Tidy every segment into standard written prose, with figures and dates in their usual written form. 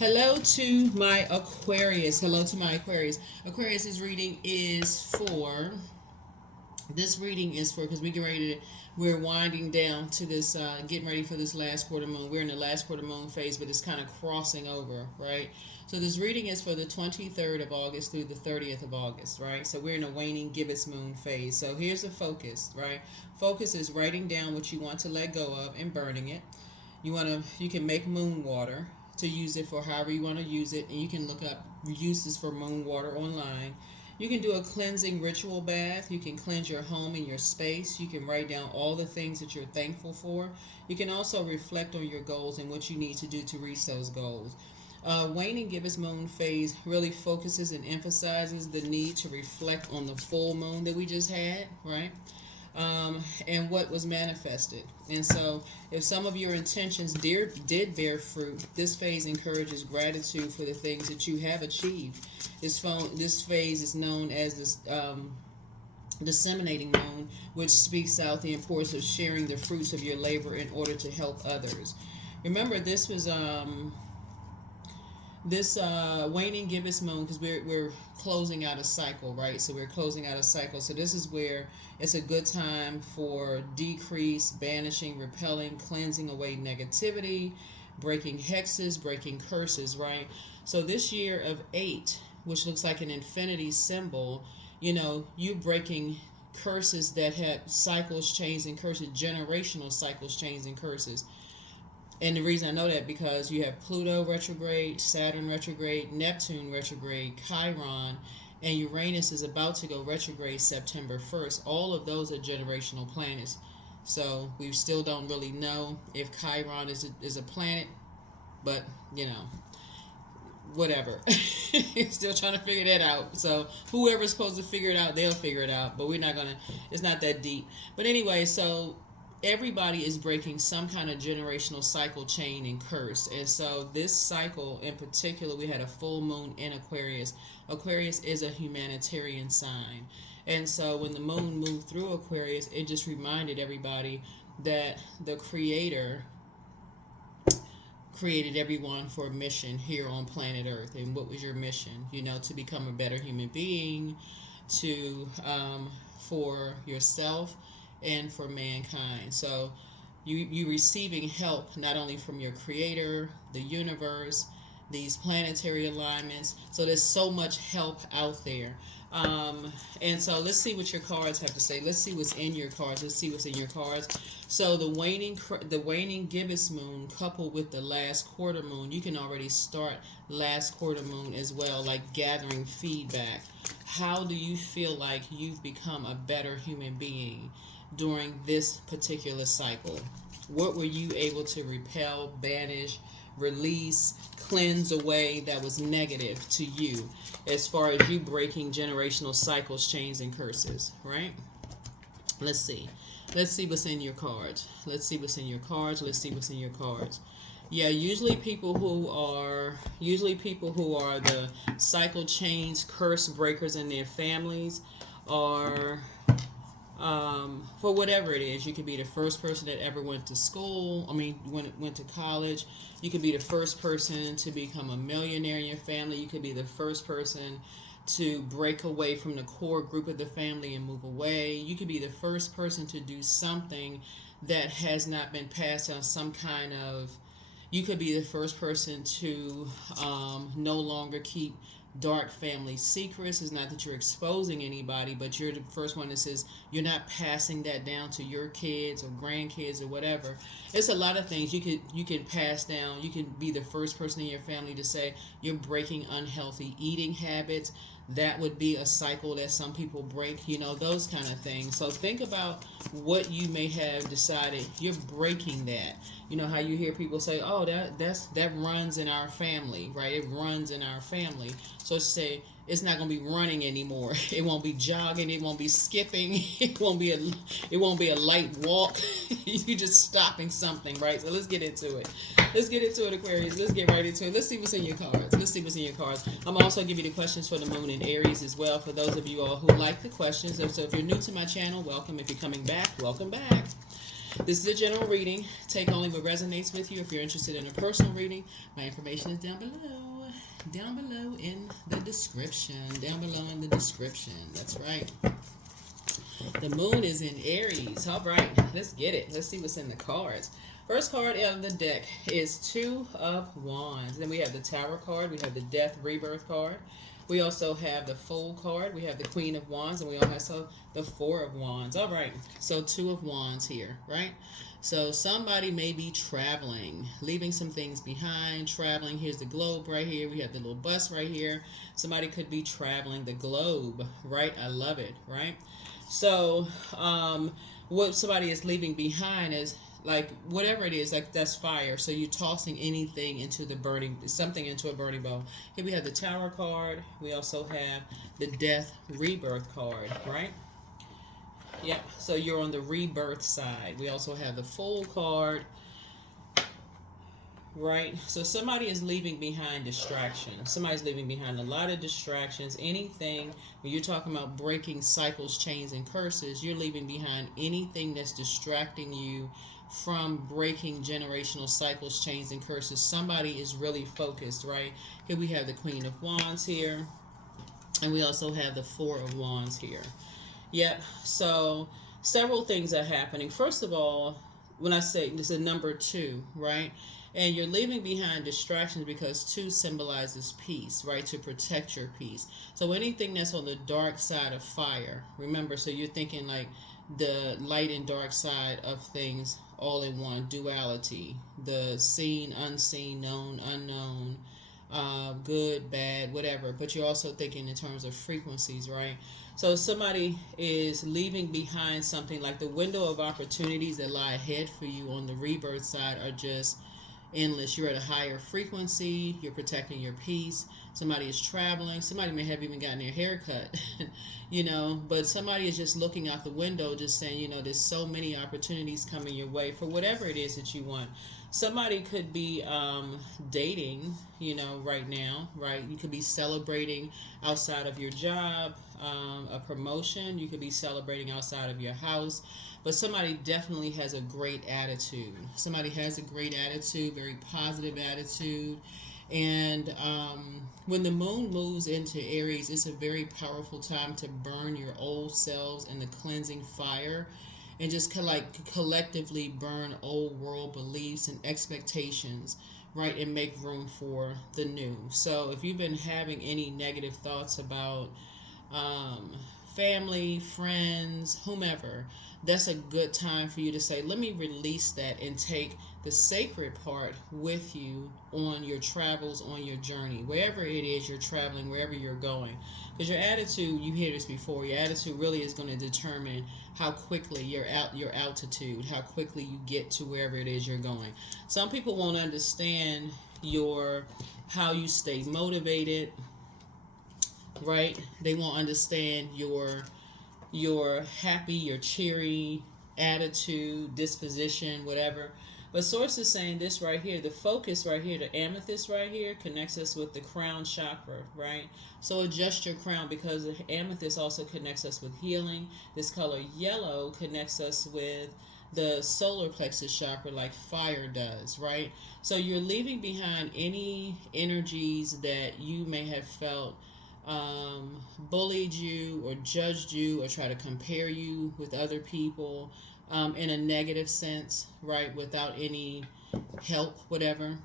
Hello to my Aquarius. Hello to my Aquarius. Aquarius's reading is for. This reading is for because we're winding down to this, getting ready for this last quarter moon. We're in the last quarter moon phase, but it's kind of crossing over, right? So this reading is for the 23rd of August through the 30th of August, right? So we're in a waning gibbous moon phase. So here's the focus, right? Focus is writing down what you want to let go of and burning it. You can make moon water to use it for however you want to use it, and you can look up uses for moon water online. You can do a cleansing ritual bath. You can cleanse your home and your space. You can write down all the things that you're thankful for. You can also reflect on your goals and what you need to do to reach those goals. Waning gibbous moon phase really focuses and emphasizes the need to reflect on the full moon that we just had, right? And what was manifested. And so, if some of your intentions did bear fruit, this phase encourages gratitude for the things that you have achieved. This phase is known as this disseminating moon, which speaks out the importance of sharing the fruits of your labor in order to help others. Remember, this was this waning gibbous moon, because we're closing out a cycle, right? So we're closing out a cycle. So this is where it's a good time for decrease, banishing, repelling, cleansing away negativity, breaking hexes, breaking curses, right? So this year of 8, which looks like an infinity symbol, you breaking curses that have cycles, chains, and curses, generational cycles, chains, and curses. And the reason I know that because you have Pluto retrograde, Saturn retrograde, Neptune retrograde, Chiron, and Uranus is about to go retrograde September 1st. All of those are generational planets. So we still don't really know if Chiron is a planet, but, whatever. Still trying to figure that out. So whoever's supposed to figure it out, they'll figure it out. But it's not that deep. But anyway, so everybody is breaking some kind of generational cycle, chain, and curse. And so this cycle in particular, we had a full moon in Aquarius. Aquarius is a humanitarian sign. And so when the moon moved through Aquarius, it just reminded everybody that the Creator created everyone for a mission here on planet Earth. And what was your mission? To become a better human being, for yourself, and for mankind. So you receiving help not only from your Creator, the universe, these planetary alignments. So there's so much help out there. And so let's see what your cards have to say. Let's see what's in your cards. So the waning gibbous moon coupled with the last quarter moon, you can already start last quarter moon as well, like gathering feedback. How do you feel like you've become a better human being during this particular cycle? What were you able to repel, banish, release, cleanse away that was negative to you, as far as you breaking generational cycles, chains, and curses, right? Let's see what's in your cards. Yeah, usually people who are the cycle, chains, curse breakers in their families are, for whatever it is. You could be the first person that ever went to school. Went to college. You could be the first person to become a millionaire in your family. You could be the first person to break away from the core group of the family and move away. You could be the first person to do something that has not been passed on, you could be the first person to no longer keep dark family secrets. It's not that you're exposing anybody, but you're the first one that says you're not passing that down to your kids or grandkids or whatever. It's a lot of things you can pass down. You can be the first person in your family to say you're breaking unhealthy eating habits. That would be a cycle that some people break, those kind of things. So think about what you may have decided you're breaking that. How you hear people say, oh, that runs in our family, right? It runs in our family. So say it's not going to be running anymore. It won't be jogging. It won't be skipping. It won't be a light walk. You're just stopping something, right? So let's get into it. Aquarius. Let's get right into it. Let's see what's in your cards. I'm also give you the questions for the moon in Aries as well, for those of you all who like the questions. So if you're new to my channel, welcome. If you're coming back, welcome back. This is a general reading. Take only what resonates with you. If you're interested in a personal reading, my information is down below. Down below in the description. Down below in the description. That's right. The moon is in Aries. All right, let's get it. Let's see what's in the cards. First card out of the deck is Two of Wands. Then we have the Tower card. We have the Death Rebirth card. We also have the Fool card. We have the Queen of Wands. And we also have the Four of Wands. All right, so Two of Wands here, right? So somebody may be traveling, leaving some things behind, traveling. Here's the globe right here. We have the little bus right here. Somebody could be traveling the globe, right? I love it, right? So what somebody is leaving behind is like whatever it is, like that's fire. So you're tossing anything into the burning, something into a burning bowl. Here we have the Tower card. We also have the Death Rebirth card, right? Yep. So you're on the rebirth side. We also have the Fool card, right? So somebody is leaving behind distractions. Somebody's leaving behind a lot of distractions. Anything, when you're talking about breaking cycles, chains, and curses, you're leaving behind anything that's distracting you from breaking generational cycles, chains, and curses. Somebody is really focused, right? Here we have the Queen of Wands here, and we also have the Four of Wands here. Yep. So several things are happening. First of all, when I say this is a number 2, right? And you're leaving behind distractions because 2 symbolizes peace, right? To protect your peace. So anything that's on the dark side of fire, remember, so you're thinking like the light and dark side of things all in one, duality, the seen, unseen, known, unknown, good, bad, whatever. But you're also thinking in terms of frequencies, right? So somebody is leaving behind something like the window of opportunities that lie ahead for you on the rebirth side are just endless. You're at a higher frequency. You're protecting your peace. Somebody is traveling. Somebody may have even gotten their hair cut, but somebody is just looking out the window, just saying, there's so many opportunities coming your way for whatever it is that you want. Somebody could be dating, right now, right? You could be celebrating outside of your job, a promotion. You could be celebrating outside of your house. But somebody definitely has a great attitude. Somebody has a great attitude, very positive attitude. And when the moon moves into Aries, it's a very powerful time to burn your old selves in the cleansing fire and just collectively burn old world beliefs and expectations, right? And make room for the new. So if you've been having any negative thoughts about family, friends, whomever, that's a good time for you to say, let me release that and take the sacred part with you on your travels, on your journey, wherever it is you're traveling, wherever you're going. Because your attitude, you hear this before, your attitude really is going to determine how quickly your altitude, how quickly you get to wherever it is you're going. Some people won't understand how you stay motivated, right? They won't understand your happy, your cheery attitude, disposition, whatever. But Source is saying this right here, the focus right here, the amethyst right here connects us with the crown chakra, right? So adjust your crown, because the amethyst also connects us with healing. This color yellow connects us with the solar plexus chakra like fire does, right? So you're leaving behind any energies that you may have felt bullied you or judged you or try to compare you with other people in a negative sense, right? Without any help, whatever.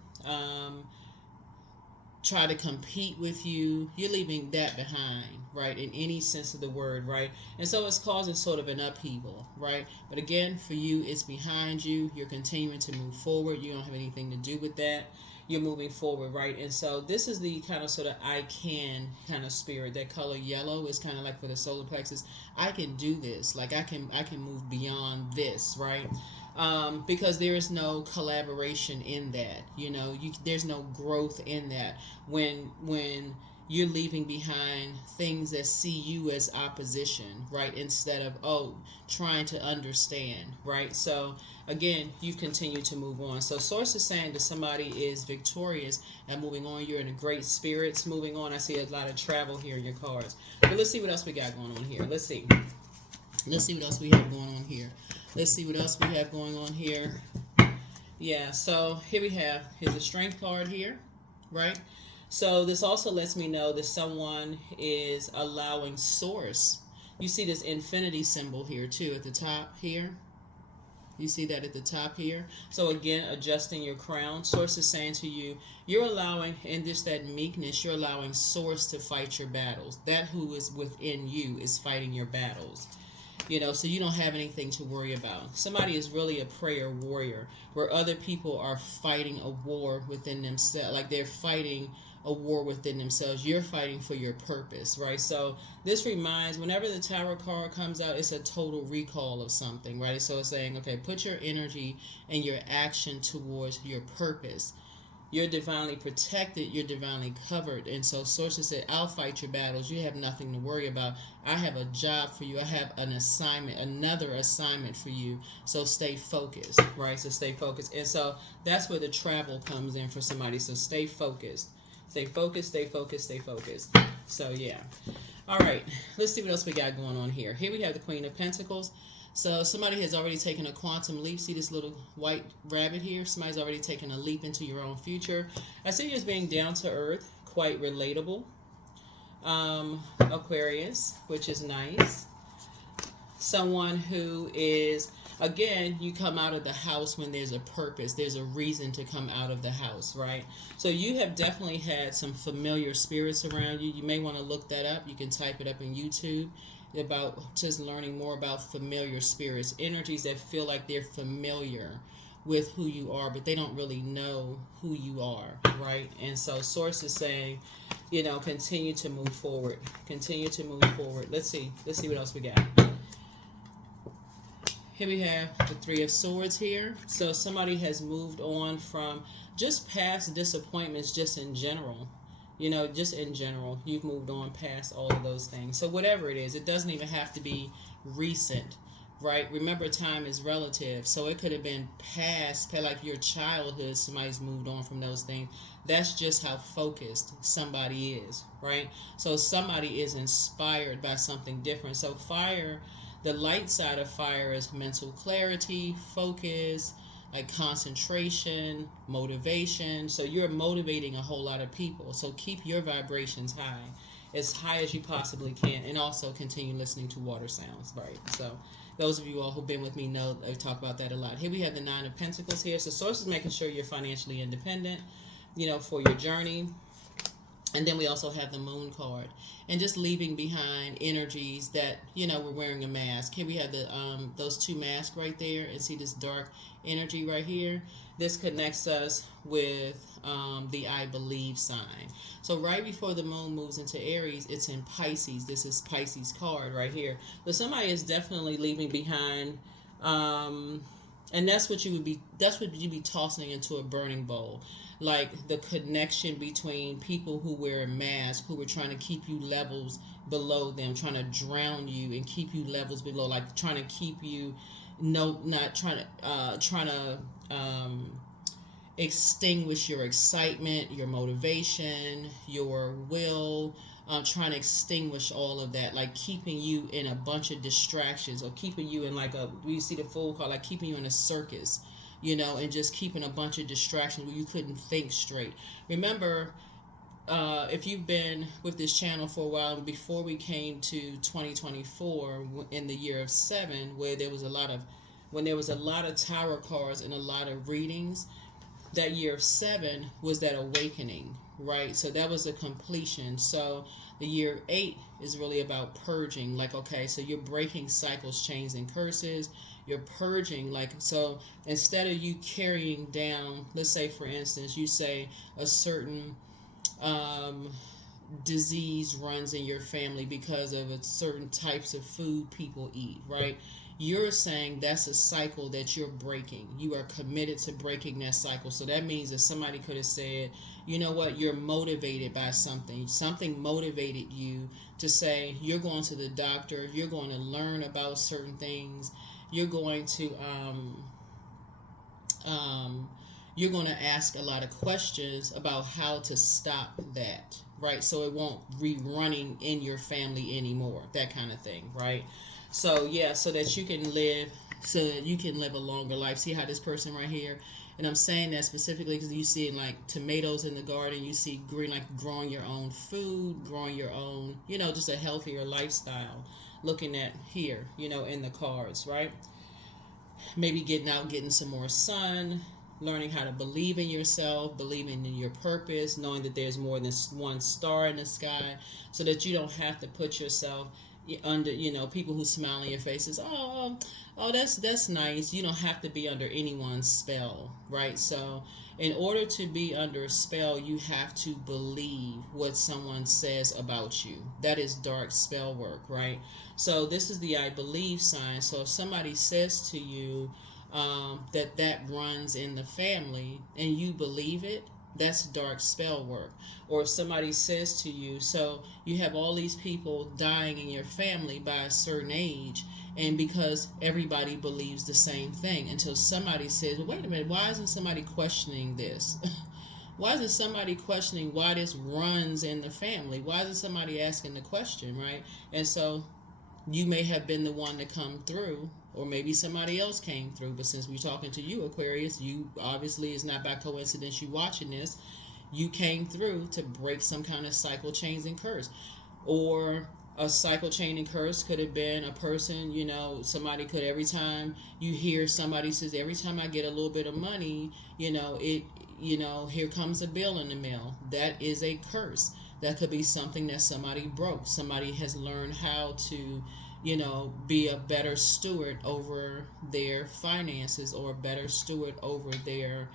Try to compete with you. You're leaving that behind, right? In any sense of the word, right? And so it's causing sort of an upheaval, right? But again, for you, it's behind you. You're continuing to move forward. You don't have anything to do with that. You're moving forward, right? And so this is the kind of sort of I can kind of spirit. That color yellow is kind of like for the solar plexus. I can do this. Like I can move beyond this, right? Because there is no collaboration in that. There's no growth in that. When you're leaving behind things that see you as opposition, right? Instead of trying to understand, right? So again, you continue to move on. So Source is saying that somebody is victorious and moving on. You're in a great spirits moving on. I see a lot of travel here in your cards. But let's see what else we got going on here. Let's see. Let's see what else we have going on here. Let's see what else we have going on here. Yeah, so here we have, here's a strength card here, right? So this also lets me know that someone is allowing source. You see this infinity symbol here too at the top here. You see that at the top here. So again, adjusting your crown. Source is saying to you, you're allowing, in this that meekness, you're allowing source to fight your battles. That who is within you is fighting your battles. So you don't have anything to worry about. Somebody is really a prayer warrior, where other people are fighting a war within themselves, like they're fighting a war within themselves. You're fighting for your purpose, right? So this reminds, whenever the Tower card comes out, it's a total recall of something, right? So it's saying, okay, put your energy and your action towards your purpose. You're divinely protected. You're divinely covered. And so sources said, I'll fight your battles. You have nothing to worry about. I have a job for you. I have an assignment, another assignment for you. So stay focused, right? So stay focused. And so that's where the travel comes in for somebody. So stay focused. Stay focused, stay focused, stay focused. So yeah. All right. Let's see what else we got going on here. Here we have the Queen of Pentacles. So somebody has already taken a quantum leap. See this little white rabbit here? Somebody's already taken a leap into your own future. I see you as being down to earth, quite relatable. Aquarius, which is nice. Someone who is, again, you come out of the house when there's a purpose. There's a reason to come out of the house, right? So you have definitely had some familiar spirits around you. You may want to look that up. You can type it up in YouTube about just learning more about familiar spirits, energies that feel like they're familiar with who you are, but they don't really know who you are, right? And so source is saying, continue to move forward. Continue to move forward. Let's see what else we got. Here we have the Three of Swords here. So somebody has moved on from just past disappointments, just in general. Just in general, you've moved on past all of those things. So whatever it is, it doesn't even have to be recent, right? Remember, time is relative. So it could have been past, like your childhood, somebody's moved on from those things. That's just how focused somebody is, right? So somebody is inspired by something different. So fire, the light side of fire is mental clarity, focus, like concentration, motivation. So you're motivating a whole lot of people. So keep your vibrations high as you possibly can, and also continue listening to water sounds, right? So those of you all who've been with me know I talk about that a lot. Here we have the Nine of Pentacles here. So source is making sure you're financially independent, for your journey. And then we also have the Moon card, and just leaving behind energies that, we're wearing a mask. Here we have the those two masks right there, and see this dark energy right here. This connects us with the I believe sign. So right before the moon moves into Aries, it's in Pisces. This is Pisces card right here. So somebody is definitely leaving behind, and that's what you'd be tossing into a burning bowl. Like the connection between people who wear a mask, who are trying to keep you levels below them, trying to drown you and keep you levels below, like trying to keep you not trying to extinguish your excitement, your motivation, your will, trying to extinguish all of that, like keeping you in a bunch of distractions, or keeping you in we see the Fool card, like keeping you in a circus, and just keeping a bunch of distractions where you couldn't think straight. Remember, if you've been with this channel for a while, before we came to 2024, in the year of 7, where there was a lot of tarot cards and a lot of readings, that year of 7 was that awakening, right? So that was a completion. So the year 8 is really about purging. Like, okay, so you're breaking cycles, chains, and curses. You're purging, so instead of you carrying down, let's say for instance, you say a certain disease runs in your family because of certain types of food people eat, right? You're saying that's a cycle that you're breaking. You are committed to breaking that cycle. So that means that somebody could have said, you know what, you're motivated by something. Something motivated you to say, you're going to the doctor, you're going to learn about certain things, you're going to you're going to ask a lot of questions about how to stop that, right? So it won't be running in your family anymore, that kind of thing, right? So yeah, so that you can live, so that you can live a longer life. See how this person right here, and I'm saying that specifically because you see like tomatoes in the garden, you see green, like growing your own food, growing your own, just a healthier lifestyle. Looking at here, in the cards, right? Maybe getting out, getting some more sun, learning how to believe in yourself, believing in your purpose, knowing that there's more than one star in the sky, so that you don't have to put yourself under, people who smile in your faces. Oh, that's nice. You don't have to be under anyone's spell, right? So in order to be under a spell, you have to believe what someone says about you. That is dark spell work, right? So this is the I believe sign. So if somebody says to you that runs in the family and you believe it, that's dark spell work. Or if somebody says to you, so you have all these people dying in your family by a certain age, and because everybody believes the same thing, until somebody says, well, wait a minute, why isn't somebody questioning this? Why isn't somebody questioning why this runs in the family? Why isn't somebody asking the question, right? And so you may have been the one to come through, or maybe somebody else came through. But since we're talking to you, Aquarius, you obviously, it's not by coincidence you watching this. You came through to break some kind of cycle, chains, and curse. Or a cycle, chain, and curse could have been a person, somebody could, every time you hear somebody says, every time I get a little bit of money, here comes a bill in the mail. That is a curse. That could be something that somebody broke. Somebody has learned how to, be a better steward over their finances, or a better steward over the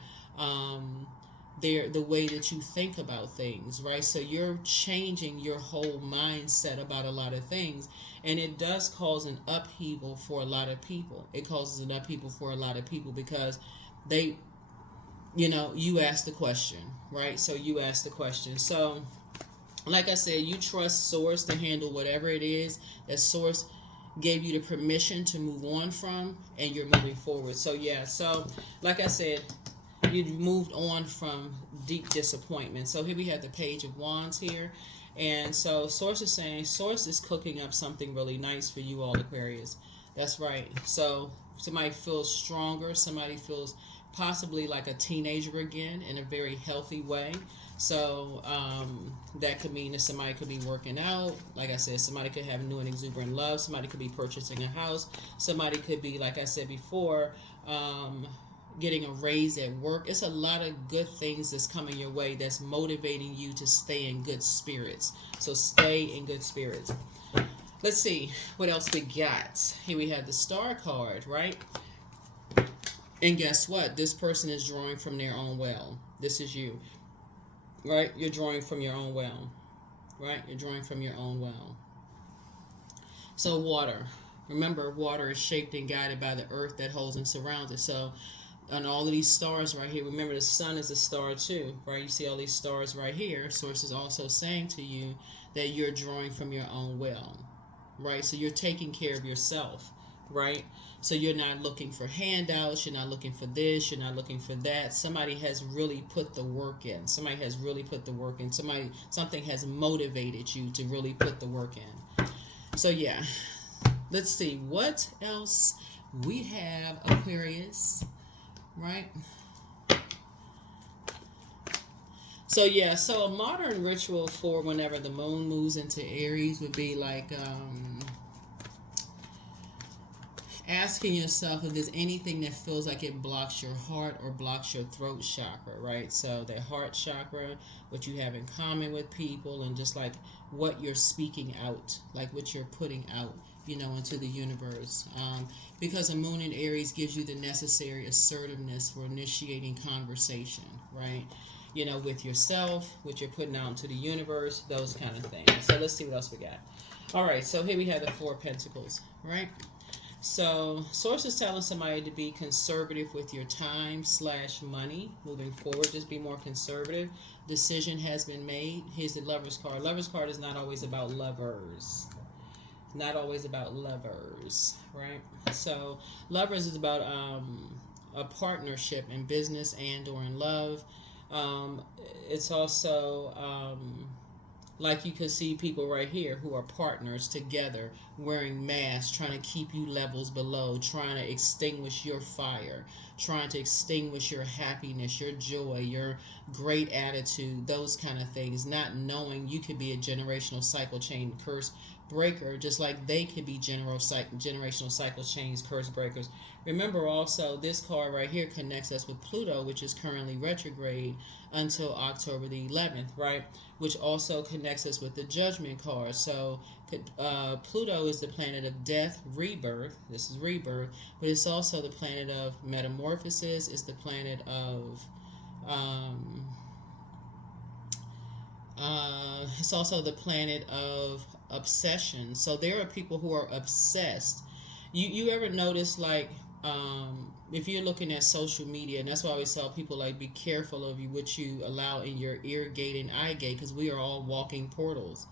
way that you think about things, right? So you're changing your whole mindset about a lot of things, and it does cause an upheaval for a lot of people. It causes an upheaval for a lot of people because they, you ask the question, right? So you ask the question. So like I said, you trust source to handle whatever it is that source gave you the permission to move on from, and you're moving forward. So yeah, so like I said, you moved on from deep disappointment. So here we have the Page of Wands here, and so source is saying source is cooking up something really nice for you all, Aquarius. That's right. So somebody feels stronger, somebody feels possibly like a teenager again in a very healthy way. So that could mean that somebody could be working out. Like I said, somebody could have new and exuberant love. Somebody could be purchasing a house. Somebody could be, like I said before, getting a raise at work. It's a lot of good things that's coming your way that's motivating you to stay in good spirits. So stay in good spirits. Let's see what else we got. Here we have the Star card, right? And guess what? This person is drawing from their own well. This is you, right? You're drawing from your own well, right? You're drawing from your own well. So water. Remember, water is shaped and guided by the earth that holds and surrounds it. So on all of these stars right here, remember the sun is a star too, right? You see all these stars right here. Source is also saying to you that you're drawing from your own well, right? So you're taking care of yourself, right? So you're not looking for handouts, you're not looking for this, you're not looking for that. Somebody has really put the work in. Somebody has really put the work in. Something has motivated you to really put the work in. So yeah, let's see what else we have, Aquarius, right? So yeah, so a modern ritual for whenever the moon moves into Aries would be like asking yourself if there's anything that feels like it blocks your heart or blocks your throat chakra, right? So the heart chakra, what you have in common with people, and just like what you're speaking out, like what you're putting out, into the universe. Because a moon in Aries gives you the necessary assertiveness for initiating conversation, right? With yourself, what you're putting out into the universe, those kind of things. So let's see what else we got. All right, so here we have the Four of Pentacles, right? So source is telling somebody to be conservative with your time/money moving forward. Just be more conservative. Decision has been made. Here's the Lover's card. Lover's card is not always about lovers. Not always about lovers, right? So lovers is about a partnership in business and or in love. It's also Like you could see people right here who are partners together wearing masks, trying to keep you levels below, trying to extinguish your fire, trying to extinguish your happiness, your joy, your great attitude, those kind of things, not knowing you could be a generational cycle chain curse breaker, just like they could be generational cycle chains curse breakers. Remember also, this card right here connects us with Pluto, which is currently retrograde until October the 11th, right? Which also connects us with the Judgment card. So Pluto is the planet of death, rebirth. This is rebirth, but it's also the planet of metamorphosis. It's the planet of it's also the planet of obsession. So there are people who are obsessed. You ever notice, like, if you're looking at social media, and that's why I always tell people, like, be careful of what you allow in your ear gate and eye gate, because we are all walking portals.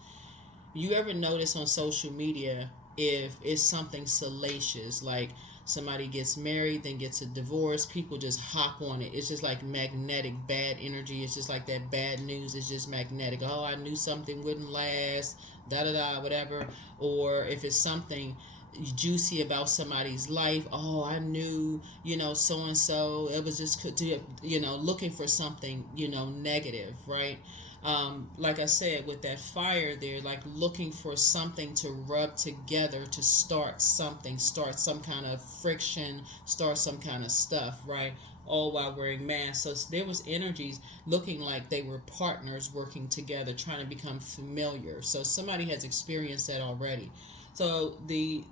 You ever notice on social media, if it's something salacious, like somebody gets married, then gets a divorce, people just hop on it. It's just like magnetic, bad energy. It's just like that bad news is just magnetic. Oh, I knew something wouldn't last, da da da, whatever. Or if it's something juicy about somebody's life, oh, I knew, so and so, it was just, looking for something, negative, right? Like I said, with that fire, they're like looking for something to rub together to start something, start some kind of friction, start some kind of stuff, right? All while wearing masks. So there was energies looking like they were partners working together, trying to become familiar. So somebody has experienced that already. So the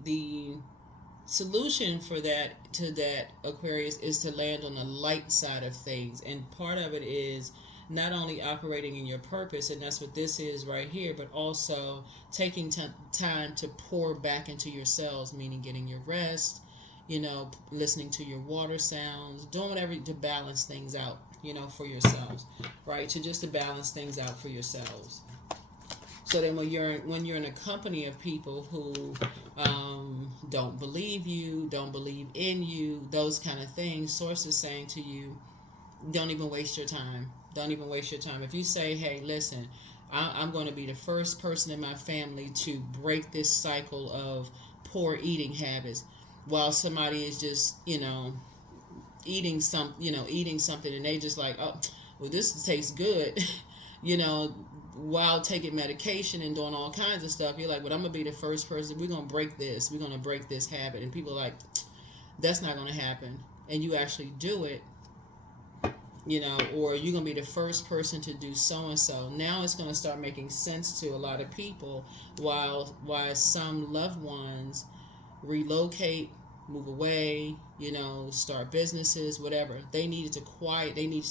solution for that, to that, Aquarius, is to land on the light side of things, and part of it is not only operating in your purpose, and that's what this is right here, but also taking time to pour back into yourselves, meaning getting your rest, listening to your water sounds, doing whatever to balance things out, for yourselves, right? To balance things out for yourselves. So then when you're in a company of people who don't believe you, don't believe in you, those kind of things, Source is saying to you, don't even waste your time. Don't even waste your time. If you say, hey, listen, I'm going to be the first person in my family to break this cycle of poor eating habits, while somebody is just, eating something, and they just like, oh, well, this tastes good, while taking medication and doing all kinds of stuff, you're like, well, I'm going to be the first person. We're going to break this. We're going to break this habit. And people are like, that's not going to happen. And you actually do it, or you're going to be the first person to do so and so. Now it's going to start making sense to a lot of people, while some loved ones relocate, move away, start businesses, whatever. They needed to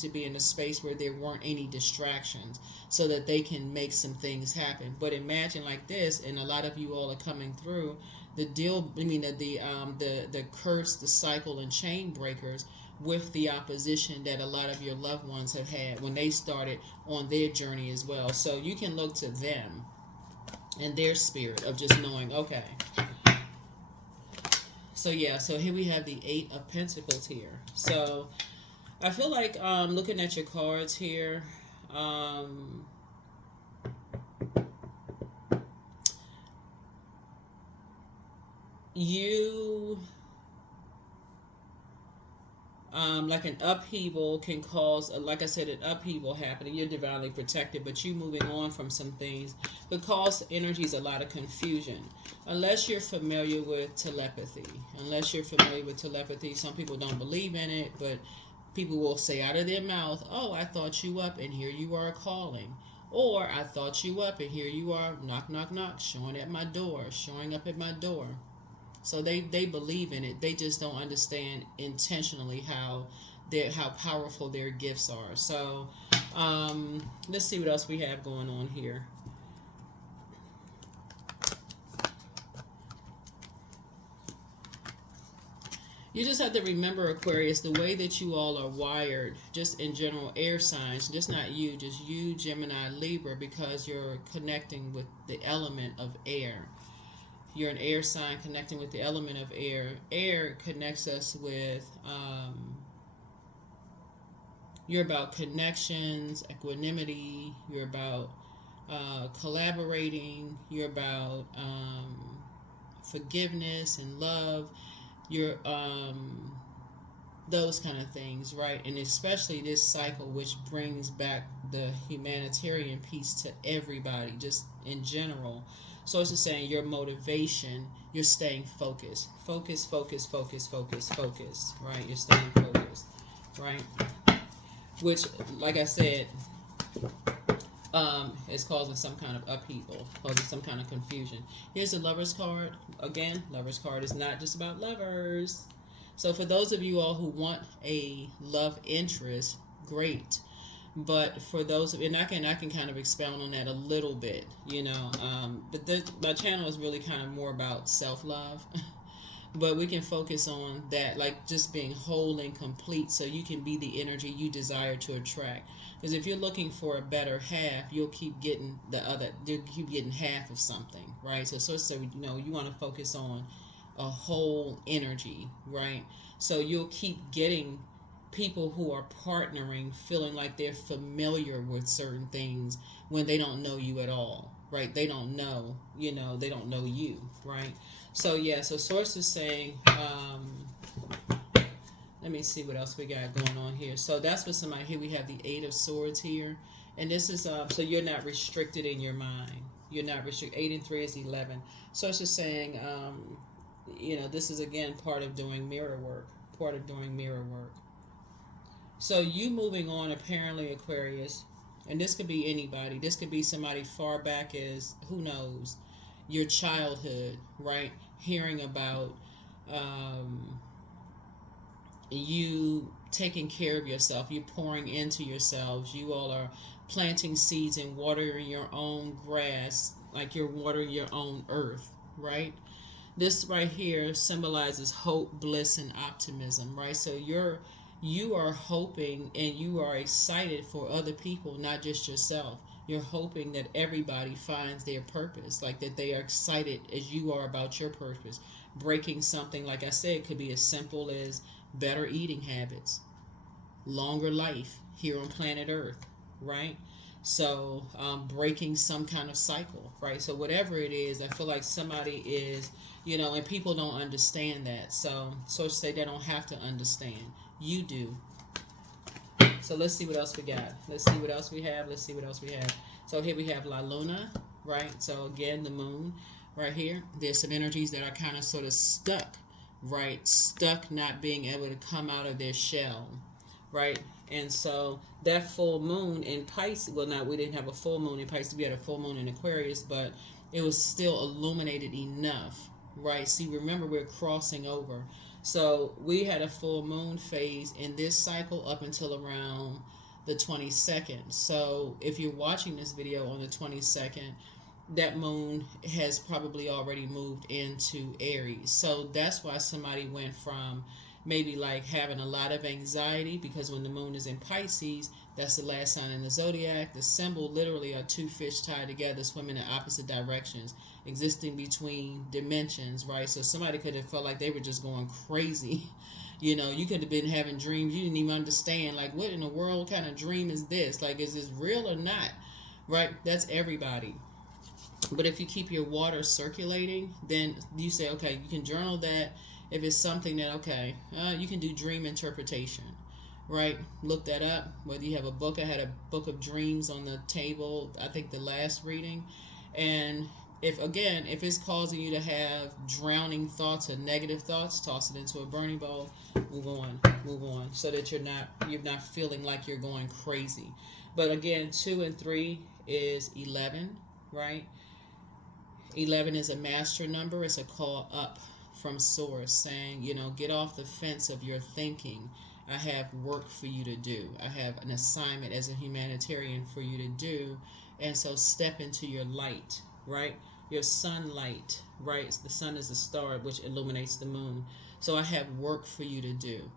be in a space where there weren't any distractions, so that they can make some things happen. But imagine like this, and a lot of you all are coming through the curse, the cycle and chain breakers, with the opposition that a lot of your loved ones have had when they started on their journey as well. So you can look to them and their spirit of just knowing, okay. So yeah, so here we have the Eight of Pentacles here. So I feel like looking at your cards here, you like an upheaval can cause, like I said, an upheaval happening. You're divinely protected, but you moving on from some things could cause energies a lot of confusion. Unless you're familiar with telepathy. Some people don't believe in it, but people will say out of their mouth, oh, I thought you up, and here you are calling. Or I thought you up, and here you are, knock, knock, knock, showing up at my door. So they believe in it. They just don't understand intentionally how powerful their gifts are. So let's see what else we have going on here. You just have to remember, Aquarius, the way that you all are wired, just in general, air signs, just not you, just you, Gemini, Libra, because you're connecting with the element of air. You're an air sign connecting with the element of air. Air connects us with, you're about connections, equanimity. You're about collaborating. You're about forgiveness and love. You're those kind of things, right? And especially this cycle, which brings back the humanitarian piece to everybody, just in general. So it's just saying your motivation, you're staying focused, focus, right? You're staying focused, right? Which, like I said, is causing some kind of upheaval, causing some kind of confusion. Here's the Lover's card. Again, Lover's card is not just about lovers. So for those of you all who want a love interest, great. But for those of, and I can kind of expound on that a little bit, my channel is really kind of more about self love. But we can focus on that, like just being whole and complete, so you can be the energy you desire to attract. Because if you're looking for a better half, you'll keep getting you'll keep getting half of something, right? So you want to focus on a whole energy, right? So you'll keep getting people who are partnering feeling like they're familiar with certain things when they don't know you at all, right? They don't know, they don't know you, right? So yeah, so source is saying, let me see what else we got going on here. So that's what somebody here. We have the Eight of Swords here, and this is so you're not restricted in your mind. You're not restricted. 8 and 3 is 11. So it's just saying, this is again part of doing mirror work. Part of doing mirror work. So you moving on, apparently, Aquarius, and this could be anybody. This could be somebody far back as, who knows, your childhood, right? Hearing about you taking care of yourself, you pouring into yourselves. You all are planting seeds and watering your own grass, like you're watering your own earth, right? This right here symbolizes hope, bliss, and optimism, right? So you are hoping and you are excited for other people, not just yourself. You're hoping that everybody finds their purpose, like that they are excited as you are about your purpose. Breaking something, like I said, could be as simple as better eating habits, longer life here on planet Earth, right? So breaking some kind of cycle, right? So whatever it is, I feel like somebody is, and people don't understand that. So to say they don't have to understand. You do. So let's see what else we got. Let's see what else we have. So here we have La Luna, right? So again, the moon right here. There's some energies that are kind of sort of stuck, right? Stuck, not being able to come out of their shell, right? And so that full moon in Pisces, well, not, we didn't have a full moon in Pisces, we had a full moon in Aquarius, but it was still illuminated enough, right? See, remember, we're crossing over. So we had a full moon phase in this cycle up until around the 22nd. So if you're watching this video on the 22nd, that moon has probably already moved into Aries. So that's why somebody went from maybe like having a lot of anxiety, because when the moon is in Pisces, that's the last sign in the zodiac. The symbol literally are two fish tied together, swimming in opposite directions, existing between dimensions, right? So somebody could have felt like they were just going crazy. You could have been having dreams you didn't even understand. Like, what in the world kind of dream is this? Like, is this real or not? Right? That's everybody. But if you keep your water circulating, then you say, okay, you can journal that. If it's something that, okay, you can do dream interpretation, right? Look that up. Whether you have a book, I had a book of dreams on the table, I think the last reading. And if it's causing you to have drowning thoughts or negative thoughts, toss it into a burning bowl. Move on, so that you're not feeling like you're going crazy. But again, 2 and 3 is 11, right? 11 is a master number. It's a call up from source saying, get off the fence of your thinking. I have work for you to do. I have an assignment as a humanitarian for you to do. And so step into your light, right? Your sunlight, right? The sun is the star which illuminates the moon. So I have work for you to do.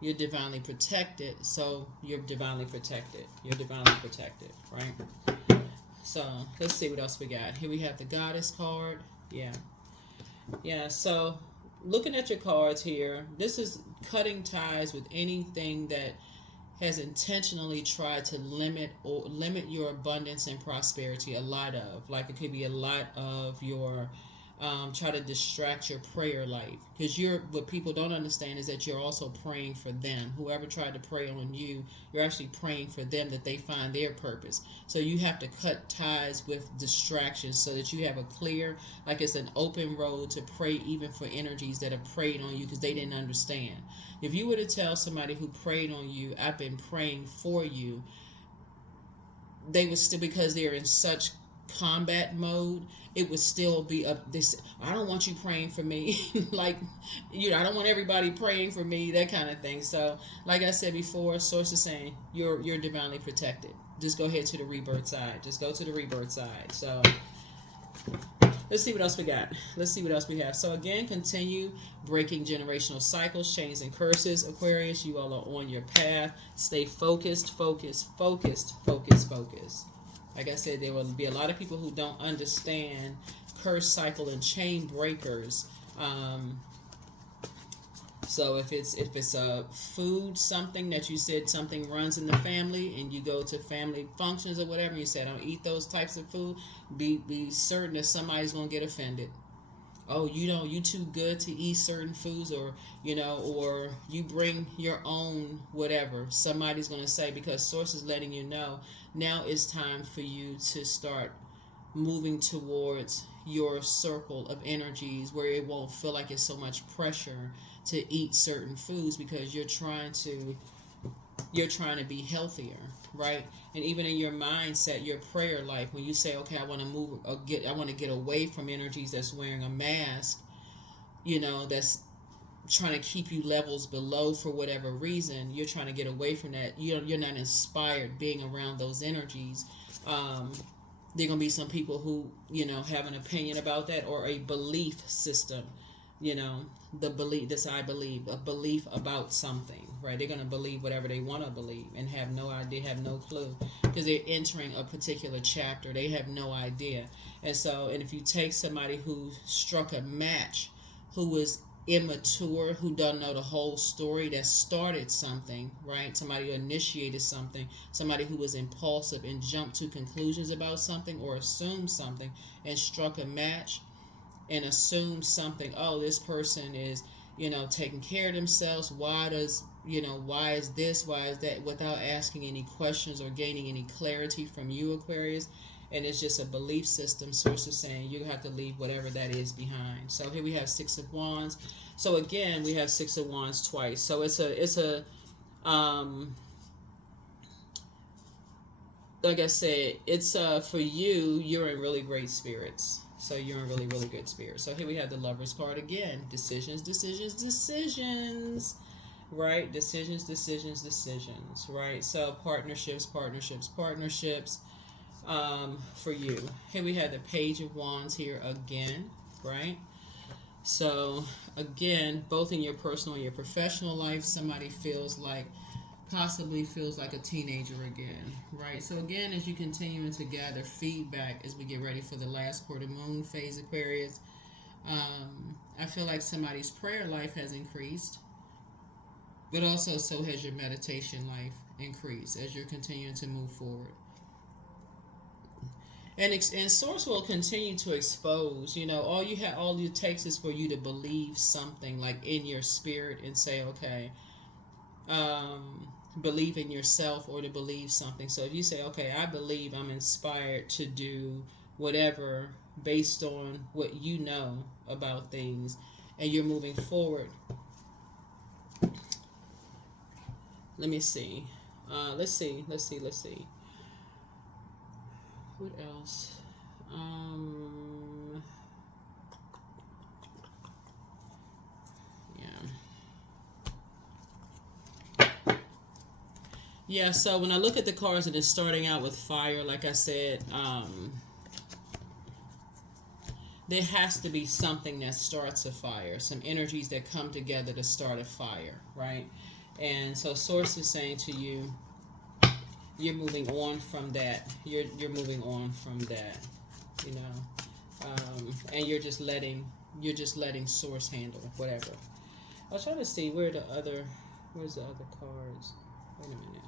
You're divinely protected, so you're divinely protected. Right? So let's see what else we got. Here we have the Goddess card. Yeah. So looking at your cards here, this is cutting ties with anything that has intentionally tried to limit your abundance and prosperity. A lot of, like, it could be a lot of your try to distract your prayer life, because what people don't understand is that you're also praying for them. Whoever tried to pray on you, you're actually praying for them, that they find their purpose. So you have to cut ties with distractions so that you have a clear, like it's an open road to pray even for energies that have prayed on you because they didn't understand. If you were to tell somebody who prayed on you, I've been praying for you, they would still, because they're in such combat mode, it would still be up this, I don't want you praying for me. Like, I don't want everybody praying for me, that kind of thing. So like I said before, source is saying you're divinely protected. Just go ahead to the rebirth side. Just go to the rebirth side. So let's see what else we got. Let's see what else we have. So again, continue breaking generational cycles, chains, and curses. Aquarius, you all are on your path. Stay focused, focused, focused, focused, focused. Like I said, there will be a lot of people who don't understand curse, cycle, and chain breakers. So if it's a food, something that you said something runs in the family, and you go to family functions or whatever, and you say, I don't eat those types of food, be certain that somebody's going to get offended. Oh, you too good to eat certain foods, or or you bring your own whatever. Somebody's going to say, because source is letting you know, now it's time for you to start moving towards your circle of energies where it won't feel like it's so much pressure to eat certain foods, because you're trying to be healthier, right? And even in your mindset, your prayer life, when you say, okay, I want to get away from energies that's wearing a mask, that's trying to keep you levels below for whatever reason, you're trying to get away from that. You're not inspired being around those energies. There are going to be some people who, have an opinion about that, or a belief system, the belief, I believe, a belief about something, right? They're going to believe whatever they want to believe and have no idea, have no clue, because they're entering a particular chapter. They have no idea. And if you take somebody who struck a match, who was immature, who doesn't know the whole story, that started something, right? Somebody who initiated something, somebody who was impulsive and jumped to conclusions about something, or assumed something and struck a match and assumed something. Oh, this person is, taking care of themselves. Why is this, why is that, without asking any questions or gaining any clarity from you, Aquarius. And it's just a belief system. Source is saying you have to leave whatever that is behind. So here we have Six of Wands. So again, we have Six of Wands twice. So it's a like I said, it's for you, you're in really great spirits. So you're in really, really good spirits. So here we have the Lover's card again. Decisions, decisions, decisions. Right? Decisions, decisions, decisions. Right? So partnerships, partnerships, partnerships. For you. Here we have the Page of Wands here again, right? So again, both in your personal and your professional life, somebody possibly feels like a teenager again, right? So again, as you continue to gather feedback as we get ready for the last quarter moon phase, Aquarius, I feel like somebody's prayer life has increased, but also so has your meditation life increased as you're continuing to move forward. And source will continue to expose. All it takes is for you to believe something, like in your spirit, and say, okay, believe in yourself, or to believe something. So if you say, okay, I believe I'm inspired to do whatever based on what you know about things, and you're moving forward. Let me see. Let's see. What else? Yeah, so when I look at the cards and it's starting out with fire, like I said, there has to be something that starts a fire, some energies that come together to start a fire, right? And so source is saying to you, you're moving on from that. You're moving on from that, and you're just letting source handle whatever. I was trying to see where's the other cards. Wait a minute.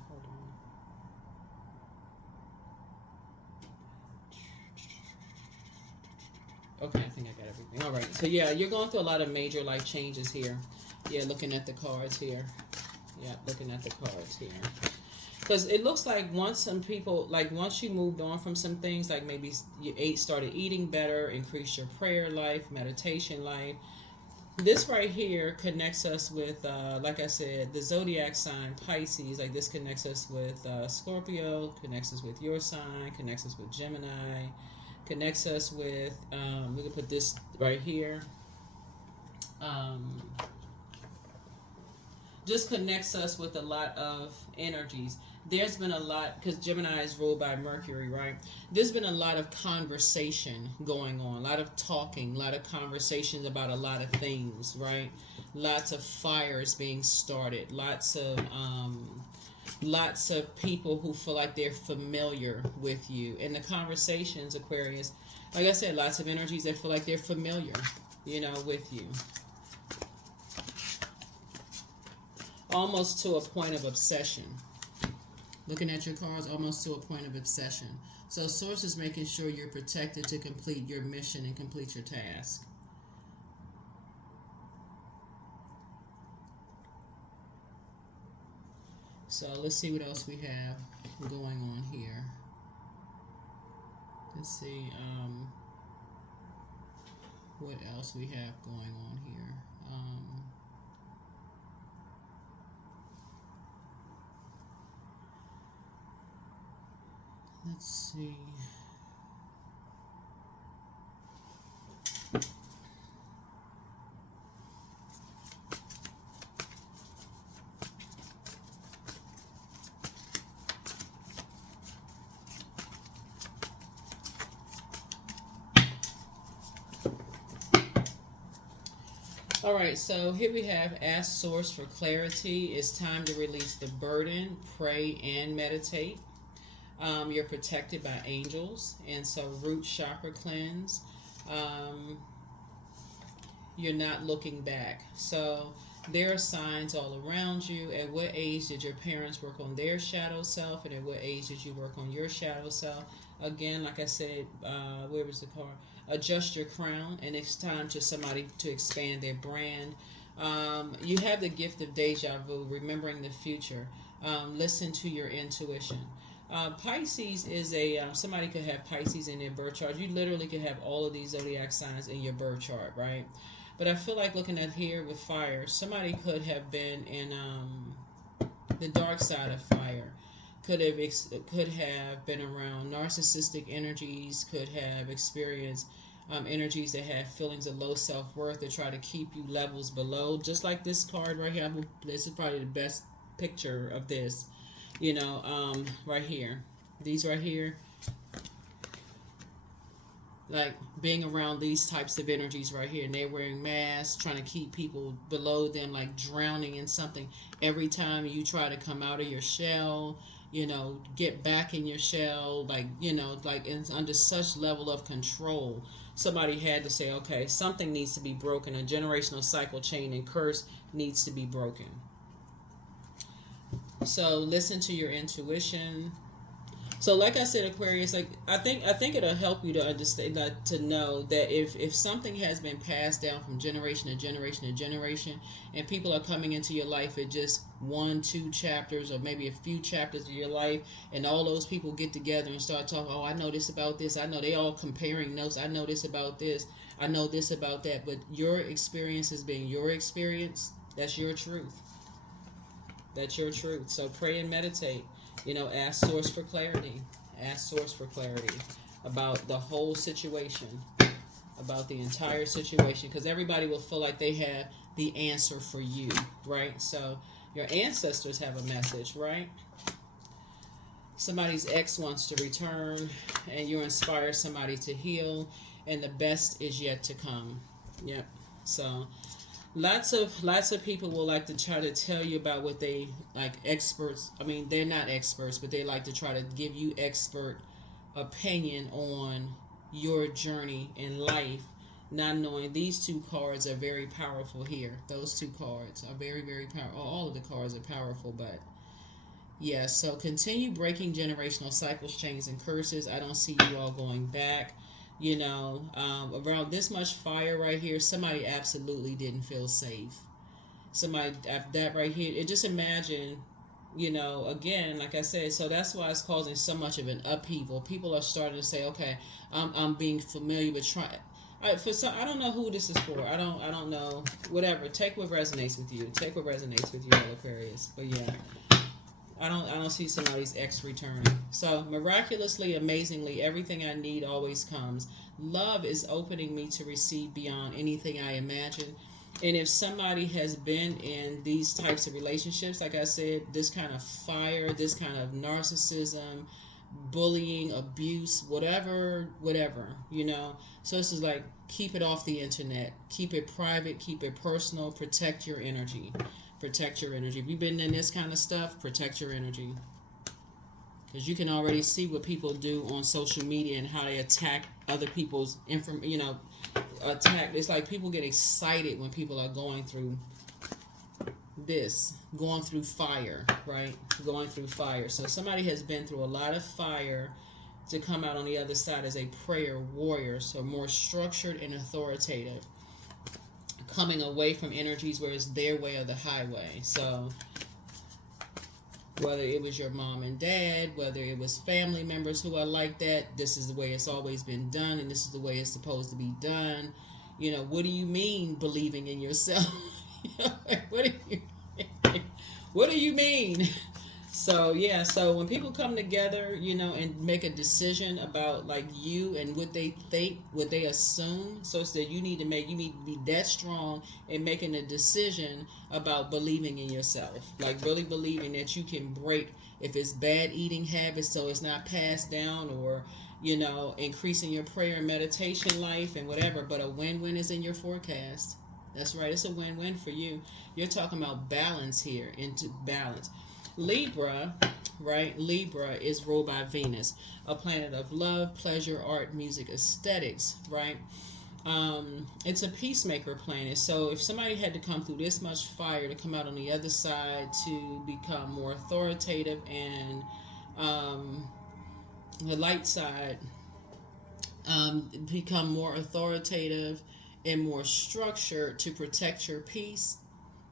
Okay, I think I got everything. All right. So yeah, you're going through a lot of major life changes here. Yeah, looking at the cards here. Yeah, looking at the cards here. Because it looks like once some people, like once you moved on from some things, like maybe you started eating better, increased your prayer life, meditation life. This right here connects us with, like I said, the zodiac sign Pisces. Like this connects us with Scorpio, connects us with your sign, connects us with Gemini, connects us with, we can put this right here. Um, just connects us with a lot of energies. There's been a lot, because Gemini is ruled by Mercury, right? There's been a lot of conversation going on, a lot of talking, a lot of conversations about a lot of things, right? Lots of fires being started, lots of people who feel like they're familiar with you. In the conversations, Aquarius, like I said, lots of energies that feel like they're familiar, with you. Almost to a point of obsession. Looking at your cards, almost to a point of obsession. So Source is making sure you're protected to complete your mission and complete your task. So let's see what else we have going on here. Let's see what else we have going on here. Let's see. All right, so here we have ask Source for clarity. It's time to release the burden, pray, and meditate. You're protected by angels, and so root chakra cleanse. Um, you're not looking back. So there are signs all around you. At what age did your parents work on their shadow self, and at what age did you work on your shadow self? Again, like I said, where was the card? Adjust your crown, and it's time to somebody to expand their brand. You have the gift of deja vu, remembering the future. Listen to your intuition. Pisces is somebody could have Pisces in their birth chart. You literally could have all of these zodiac signs in your birth chart, right? But I feel like looking at here with fire, somebody could have been in the dark side of fire. Could have been around narcissistic energies. Could have experienced energies that have feelings of low self worth that try to keep you levels below. Just like this card right here. This is probably the best picture of this. Right here. These right here. Like being around these types of energies right here, and they're wearing masks, trying to keep people below them, like drowning in something. Every time you try to come out of your shell, get back in your shell, like it's under such level of control. Somebody had to say, okay, something needs to be broken. A generational cycle, chain, and curse needs to be broken. So listen to your intuition. So, like I said, Aquarius, like I think it'll help you to understand, to know that if something has been passed down from generation to generation to generation, and people are coming into your life at just 1-2 chapters, or maybe a few chapters of your life, and all those people get together and start talking, oh, I know this about this, I know, they all comparing notes, I know this about this, I know this about that, but your experience as being your experience, that's your truth. That's your truth. So pray and meditate. Ask Source for clarity. Ask Source for clarity about the whole situation, about the entire situation, because everybody will feel like they have the answer for you, right? So your ancestors have a message, right? Somebody's ex wants to return, and you inspire somebody to heal, and the best is yet to come. Yep. So lots of people will like to try to tell you about what they like, experts. I mean, they're not experts, but they like to try to give you expert opinion on your journey in life, not knowing these two cards are very powerful here. Those two cards are very, very powerful. All of the cards are powerful, but yeah, so continue breaking generational cycles, chains, and curses. I don't see you all going back. Around this much fire right here, somebody absolutely didn't feel safe. Somebody, that right here, it just imagine, again, like I said, so that's why it's causing so much of an upheaval. People are starting to say, okay, I'm being familiar with trying. For some, I don't know who this is for. I don't know. Whatever. Take what resonates with you. Take what resonates with you, all Aquarius. But yeah, I don't see somebody's ex returning. So miraculously, amazingly, everything I need always comes. Love is opening me to receive beyond anything I imagine. And if somebody has been in these types of relationships, like I said, this kind of fire, this kind of narcissism, bullying, abuse, whatever. So this is like, keep it off the internet, keep it private, keep it personal, protect your energy. Protect your energy. If you've been in this kind of stuff, protect your energy. Because you can already see what people do on social media and how they attack other people's attack. It's like people get excited when people are going through fire, right? Going through fire. So somebody has been through a lot of fire to come out on the other side as a prayer warrior, so more structured and authoritative, coming away from energies where it's their way or the highway. So whether it was your mom and dad, whether it was family members who are like that, this is the way it's always been done, and this is the way it's supposed to be done. What do you mean believing in yourself? What do you mean? So yeah, so when people come together, and make a decision about like you and what they think, what they assume, so it's that you need to be that strong in making a decision about believing in yourself, like really believing that you can break, if it's bad eating habits, so it's not passed down, or increasing your prayer and meditation life and whatever. But a win-win is in your forecast. That's right, it's a win-win for you. You're talking about balance here, into balance. Libra, right? Libra is ruled by Venus, a planet of love, pleasure, art, music, aesthetics, right? It's a peacemaker planet. So if somebody had to come through this much fire to come out on the other side to become more authoritative and the light side, become more authoritative and more structured to protect your peace,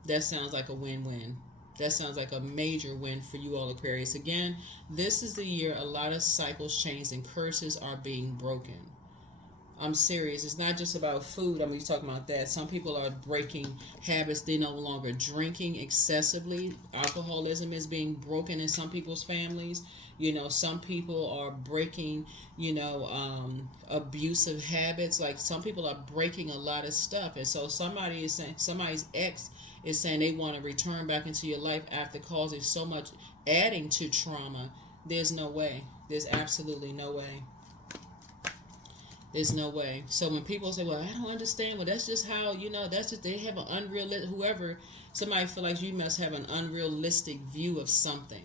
that sounds like a win-win. That sounds like a major win for you all, Aquarius. Again, this is the year a lot of cycles, chains, and curses are being broken. I'm serious. It's not just about food. I'm just talking about that. Some people are breaking habits. They're no longer drinking excessively. Alcoholism is being broken in some people's families. Some people are breaking, abusive habits. Like some people are breaking a lot of stuff. And so somebody is saying, somebody's ex is saying they want to return back into your life after causing so much, adding to trauma. There's no way. There's absolutely no way. There's no way. So when people say, well, I don't understand, well, that's just how, that's just, they have an unrealistic, somebody feel like you must have an unrealistic view of something.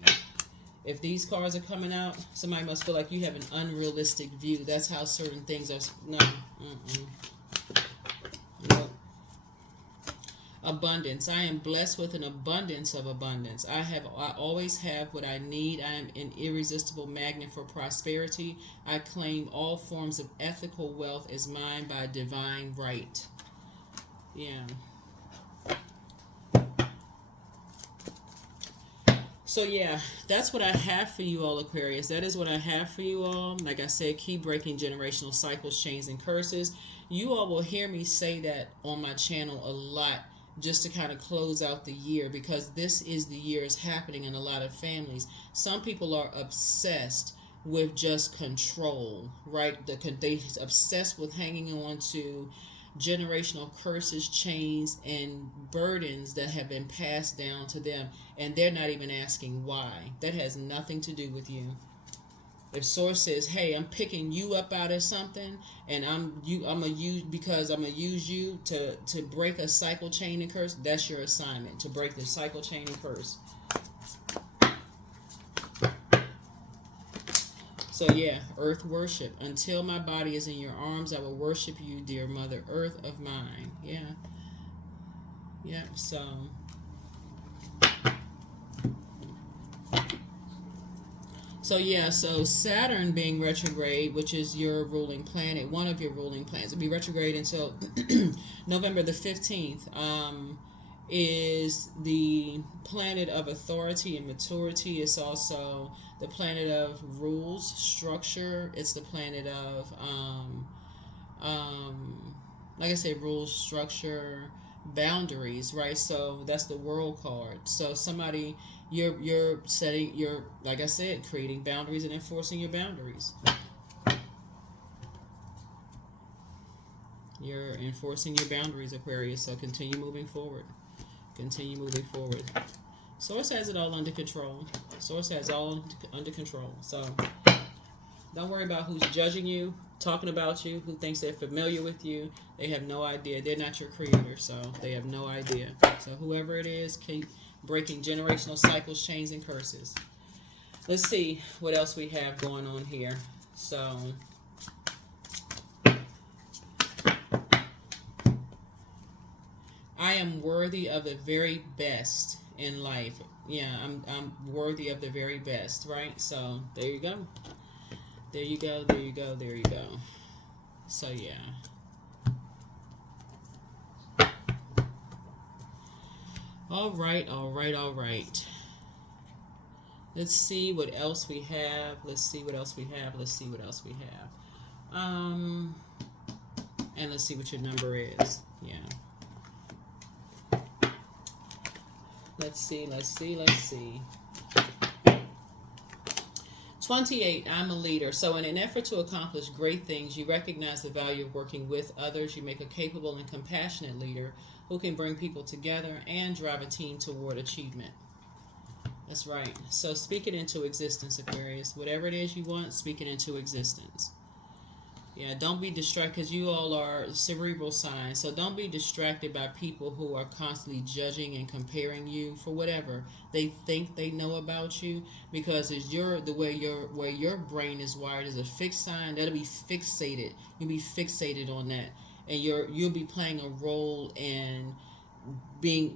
If these cards are coming out, somebody must feel like you have an unrealistic view. That's how certain things are. No. No. Abundance. I am blessed with an abundance of abundance. I always have what I need. I am an irresistible magnet for prosperity. I claim all forms of ethical wealth as mine by divine right. Yeah. So yeah, that's what I have for you all, Aquarius. That is what I have for you all. Like I said, keep breaking generational cycles, chains, and curses. You all will hear me say that on my channel a lot, just to kind of close out the year, because this is the year is happening in a lot of families. Some people are obsessed with just control, right? They obsessed with hanging on to generational curses, chains, and burdens that have been passed down to them, and they're not even asking why. That has nothing to do with you. If Source says, "Hey, I'm picking you up out of something, and I'm gonna use you to break a cycle, chain, and curse," that's your assignment, to break the cycle, chain, and curse. So yeah, Earth worship. Until my body is in your arms, I will worship you, dear Mother Earth of mine. Yeah. Yeah. So So yeah, so Saturn being retrograde, which is your ruling planet, one of your ruling planets, will be retrograde until November the 15th. Is the planet of authority and maturity. It's also the planet of rules, structure. It's the planet of like I said, rules, structure, boundaries, right? So that's the world card. So somebody, you're setting, you're, like I said, creating boundaries and enforcing your boundaries. You're enforcing your boundaries, Aquarius. So continue moving forward. Continue moving forward. Source has it all under control. Source has all under control. So don't worry about who's judging you, talking about you, who thinks they're familiar with you. They have no idea. They're not your creator, so they have no idea. So whoever it is, keep breaking generational cycles, chains, and curses. Let's see what else we have going on here. So I am worthy of the very best in life. Yeah, I'm worthy of the very best, right? So there you go. There you go, there you go, there you go. So yeah. All right, all right, all right. Let's see what else we have. Let's see what else we have. Let's see what else we have. And let's see what your number is. Yeah. Let's see, let's see, let's see. 28, I'm a leader. So in an effort to accomplish great things, you recognize the value of working with others. You make a capable and compassionate leader who can bring people together and drive a team toward achievement. That's right. So speak it into existence, Aquarius. Whatever it is you want, speak it into existence. Yeah, don't be distracted, because you all are cerebral signs. So don't be distracted by people who are constantly judging and comparing you for whatever they think they know about you, because it's the way your brain is wired is a fixed sign. That'll be fixated. You'll be fixated on that, and you'll be playing a role in being,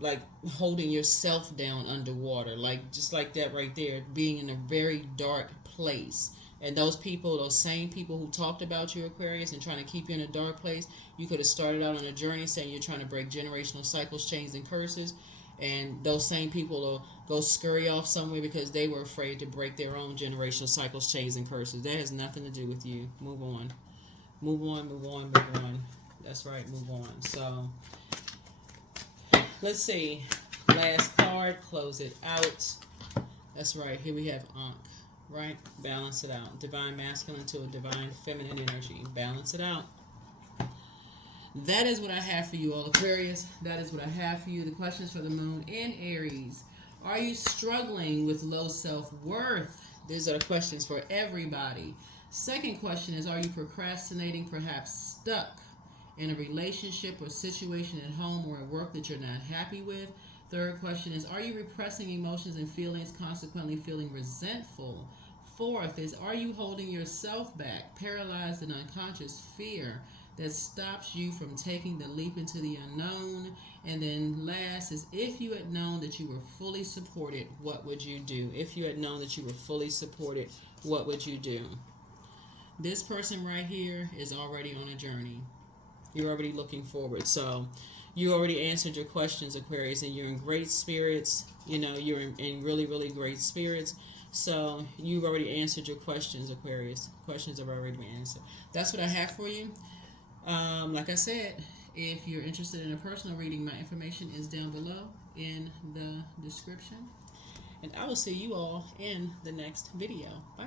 like holding yourself down underwater, like just like that right there, being in a very dark place. And those people, those same people who talked about you, Aquarius, and trying to keep you in a dark place, you could have started out on a journey saying you're trying to break generational cycles, chains, and curses. And those same people will go scurry off somewhere because they were afraid to break their own generational cycles, chains, and curses. That has nothing to do with you. Move on. Move on, move on, move on. That's right, move on. So, let's see. Last card, close it out. That's right, here we have Ankh. Right? Balance it out. Divine masculine to a divine feminine energy. Balance it out. That is what I have for you all, Aquarius. That is what I have for you. The questions for the moon in Aries. Are you struggling with low self-worth? These are the questions for everybody. Second question is, are you procrastinating, perhaps stuck in a relationship or situation at home or at work that you're not happy with? Third question is, are you repressing emotions and feelings, consequently feeling resentful? Fourth is, are you holding yourself back, paralyzed and unconscious fear that stops you from taking the leap into the unknown? And then last is, if you had known that you were fully supported, what would you do? If you had known that you were fully supported, what would you do? This person right here is already on a journey. You're already looking forward. So you already answered your questions, Aquarius, and you're in great spirits. You're in really, really great spirits. So you've already answered your questions, Aquarius. Questions have already been answered. That's what I have for you. Like I said, if you're interested in a personal reading, my information is down below in the description. And I will see you all in the next video. Bye.